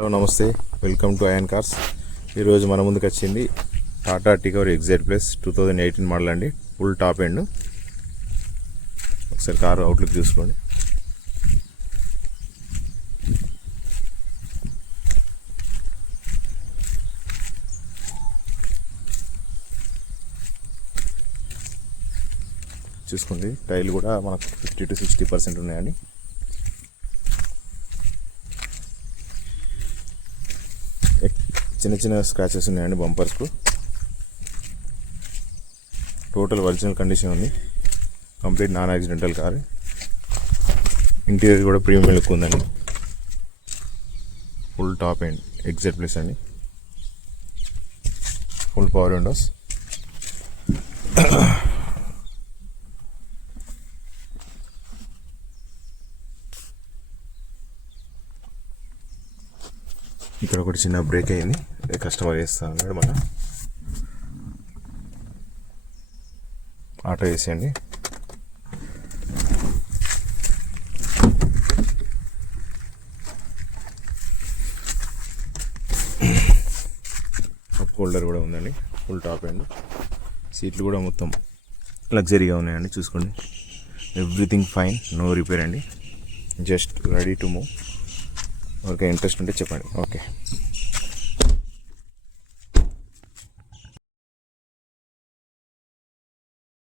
హలో నమస్తే, welcome to ion cars. ఈరోజు మన ముందుకు వచ్చింది టాటా టికవర్ ఎగ్జైట్ ప్లస్ 2018 మోడల్ అండి. Full top end. ఒకసారి కారు అవుట్లుక్ చూసుకోండి. చూసుకోండి, టైర్లు కూడా మనకు 50 to 60% ఉన్నాయండి. చిన్న చిన్న స్క్రాచెస్ ఉన్నాయండి బంపర్స్కు. టోటల్ ఒరిజినల్ కండిషన్ ఉంది. Complete non accidental car. Interior కూడా ప్రీమియం లుక్ ఉందండి. ఫుల్ టాప్ అండ్ ఎగ్జైట్ ప్లస్ అండి. Full power windows. ఇక్కడ ఒకటి చిన్న బ్రేక్ అయింది, కస్టమర్ చేస్తా అన్నాడు. మన ఆటో వేసేయండి. కప్ హోల్డర్ కూడా ఉందండి. ఫుల్ టాప్ అండ్ సీట్లు కూడా మొత్తం లగ్జరీగా ఉన్నాయండి. చూసుకోండి, ఎవ్రీథింగ్ ఫైన్, నో రిపేర్ అండి. Just ready to move. Okay, interest ఉంటే చెప్పండి. ఓకే.